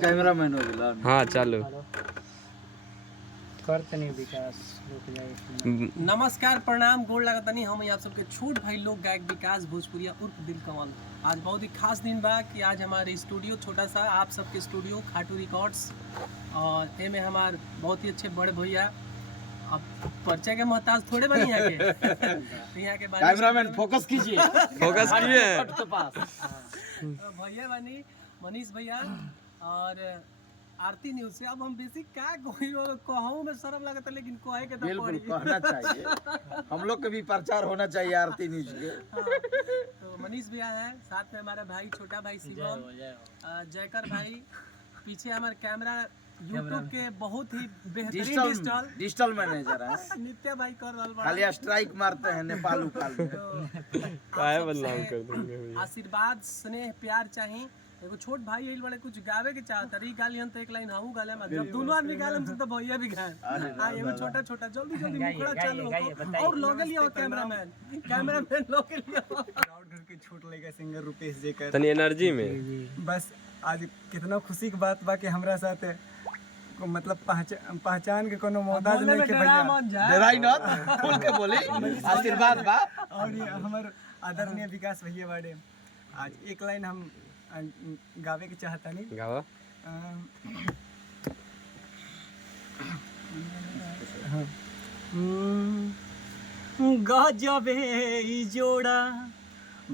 Cameraman हो गया। हाँ चालू। करते नहीं विकास रुक जाए। नमस्कार प्रणाम गोड़ लगतनी हम आप सबके छोट भाई लोग गायक विकास भोजपुरिया उर्फ दिल कमल। आज बहुत ही खास दिन बा कि आज हमारे स्टूडियो छोटा सा आप सबके स्टूडियो खाटू रिकॉर्ड्स और ए में हमार बहुत ही अच्छे बड़े भैया अब परिचय के मोहताज थोड़े बनी यहाँ के यहाँ के कैमरामैन फोकस कीजिए। फोकस किए भैया बनी मनीष भैया और आरती न्यूज से। अब हम बेसिक क्या कहूँ में शर्म लगता लेकिन कहे के तो बिल्कुल कहना चाहिए, हम लोग के भी प्रचार होना चाहिए आरती न्यूज के। तो मनीष भैया है, साथ में हमारा भाई छोटा भाई शिवम, जयकर भाई, पीछे हमारे कैमरा यूट्यूब के बहुत ही बेहतरीन डिजिटल मैनेजर है नित्या भाई कर रहल बा। खाली स्ट्राइक मारते हैं नेपाल उकाल में। काहे बदनाम कर देंगे। आशीर्वाद स्नेह प्यार चाहिए। एगो छोट भाई यही बड़े कुछ गावे के चाहता रही गालियन तो एक लाइन हमहू गाले में जब दोनों आदमी गाले में तो भैया भी गाए। हां एगो छोटा छोटा जल्दी जल्दी मुखड़ा चालू हो और लोगे लियो कैमरामैन लोगे लियो क्राउड घर के छोट लड़का सिंगर रुपेश जी का तनी एनर्जी में। बस आज कितना खुशी की बात बा कि हमरा साथ मतलब पहचान के कोनो मोहताज नहीं के भैया डराई ना खोल के बोले आशीर्वाद बा। और ये हमारे आदरणीय विकास भैया बाड़े। आज एक लाइन हम गावे के चाहता नहीं गावा। गजबे ई जोड़ा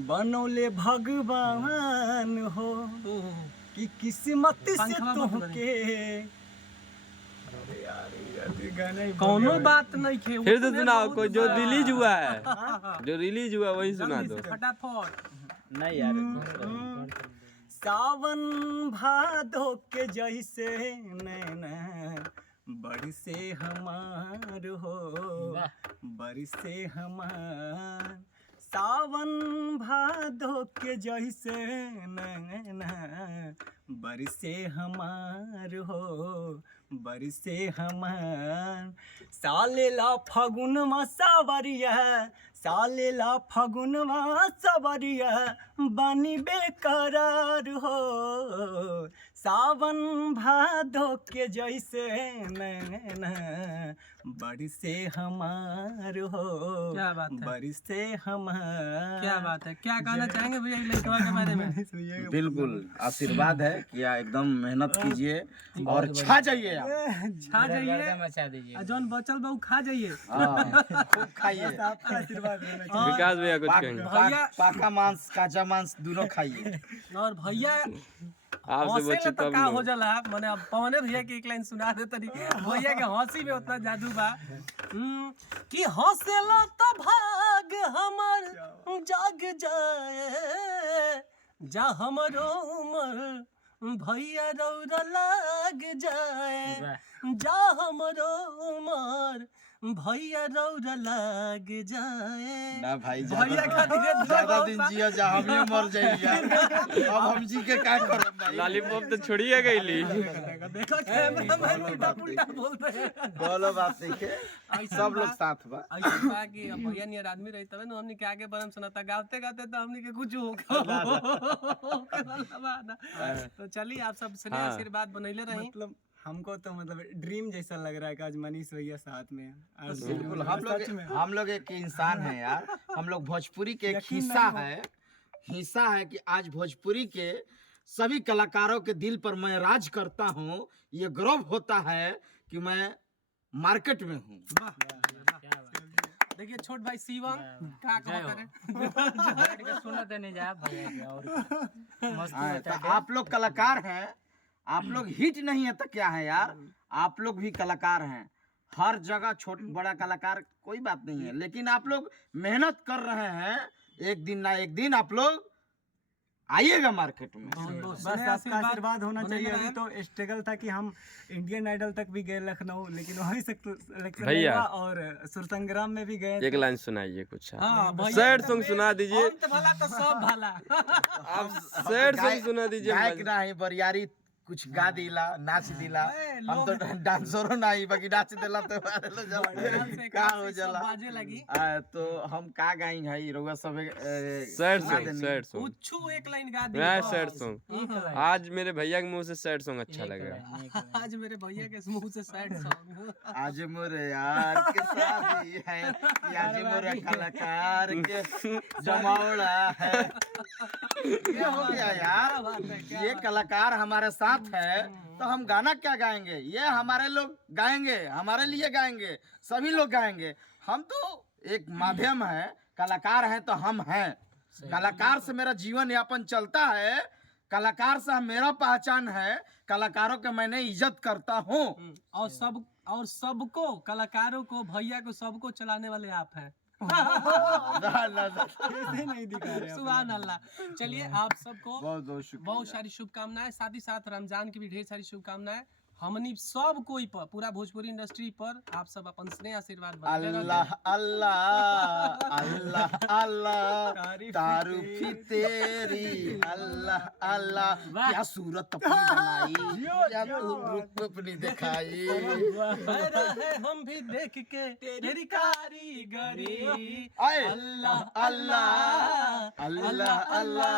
बनौले भगवान हो कि किस्मत से तुमके कोनो बात नहीं खे। फिर तो सुनाओ कोई जो रिलीज हुआ है, जो रिलीज हुआ वही सुना दो फटाफट। नहीं यार सावन भादो के जैसे नैना बरसे हमार हो बरसे हमार। सावन भादो के जैसे नैना बरसे हमार हो बरसे हमार। सालेला फगुन मा सावरिया सालेला फगुन मा सावरिया बानी बेकरार हो। सावन भादो के जैसे नैना बरसे हमार हो क्या बात है? बरसे हमार। क्या बात है, क्या कहना चाहेंगे भैया लड़का के बारे में? बिल्कुल आशीर्वाद है कि एकदम मेहनत कीजिए और छा जाइए आप। खा जाइए मचा दीजिए जौन बचल बा खा जाइए खूब खाइए। आपका आशीर्वाद रहना चाहिए। विकास भैया कुछ कहेंगे। भैया पाका मांस काचा मांस दोनों खाइए। और भैया आपसे हंसे बच्चे तो कम का हो लोग। जाला माने अब पवने भैया की एक लाइन सुना दे तनी। भैया के हंसी में उतना जादू बा कि हंसेला तो भाग हमर जाग जाए जा हमरो उमर भैया रौरा लाग जाए जा हमरो उमर भैया रौरा लाग जाए। ना भाई भैया खातिर ज्यादा दिन जिया जा हम ही मर जाइए। अब हम जी के क्या करब भाई। लॉलीपॉप तो छोड़िए गईली। देखो कैमरामैन उल्टा पुल्टा बोलते हैं। बोलो बात देखे सब लोग साथ बा। ऐसा बा कि अब भैया नियर आदमी रही तबे न हमनी के आगे बरम सुनाता गाते गाते तो हमनी के कुछ हो तो चलिए आप सब से आशीर्वाद बनैले रही। मतलब हमको तो मतलब ड्रीम जैसा लग रहा है कि आज मनीष भैया साथ में हैं। आज बिल्कुल सच में हम लोग एक इंसान है यार। हम लोग भोजपुरी के एक हिस्सा है कि आज भोजपुरी के सभी कलाकारों के दिल पर मैं राज करता हूँ। ये गर्व होता है कि मैं मार्केट में हूँ। देखिए छोट भाई शिवम का करे सुना देने जा भैया के और तो आप लोग कलाकार हैं, आप लोग हिट नहीं है तो क्या है यार। आप लोग भी कलाकार हैं, हर जगह छोट बड़ा कलाकार कोई बात नहीं है, लेकिन आप लोग मेहनत कर रहे हैं। एक दिन ना एक दिन आप लोग आइएगा मार्केट में। बस आपका आशीर्वाद होना चाहिए। अभी तो स्ट्रगल था कि हम इंडियन आइडल तक भी गए लखनऊ, लेकिन वहीं से सिलेक्शन भैया। हुआ और सुरसंग्राम में भी गए। एक लाइन सुनाइए कुछ। हां भैया सैड सॉन्ग सुना दीजिए। अंत भला तो सब भला। आप सैड सॉन्ग सुना दीजिए। गायक ना है बरियारी कुछ गा दिला नाच दिला हम तो डांसरो नहीं बाकी नाच दिला तो मारे लो जब का हो जाला बाजे लगी तो हम का गाई भाई रउआ सब सैड सॉन्ग उच्छू एक लाइन गा दी मैं सैड सॉन्ग आज मेरे भैया के मुंह से सैड सॉन्ग अच्छा लगेगा आज मेरे भैया के मुंह से सैड सॉन्ग आज मोरे यार के शादी है आज मोरे कलाकार के जमावड़ा है ये हो गया यार ये कलाकार हमारे साथ है तो हम गाना क्या गाएंगे ये हमारे लोग गाएंगे हमारे लिए गाएंगे सभी लोग गाएंगे हम तो एक माध्यम है कलाकार हैं तो हम हैं कलाकार से मेरा जीवन यापन चलता है कलाकार से मेरा पहचान है कलाकारों के मैंने इज्जत करता हूँ और सबको कलाकारों को भैया को सबको चलाने वाले आप हैं नहीं दिखा रहे सुभान अल्लाह। चलिए आप सबको बहुत बहुत सारी शुभकामनाएं साथ ही साथ रमजान की भी ढेर सारी शुभकामनाएं हमनी सब कोई पर पूरा भोजपुरी इंडस्ट्री पर आप सब अपन स्नेह आशीर्वाद बनले रहे। अल्लाह अल्लाह अल्लाह अल्लाह तारीफ तेरी अल्लाह अल्लाह क्या सूरत अपनी बनाई क्या रूप अपनी दिखाई है हम भी देख के तेरी कारीगरी आए अल्लाह अल्लाह अल्लाह अल्लाह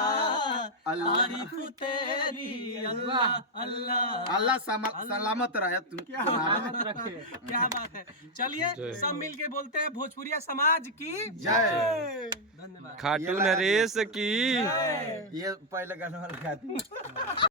अल्लाह तारीफ तेरी अल्लाह अल्लाह अल्लाह सलामत रहे तुम क्या बात है। चलिए सब मिलके बोलते हैं भोजपुरिया समाज की जय धन्यवाद। खाटू नरेश की ये पहले गाना लगा दी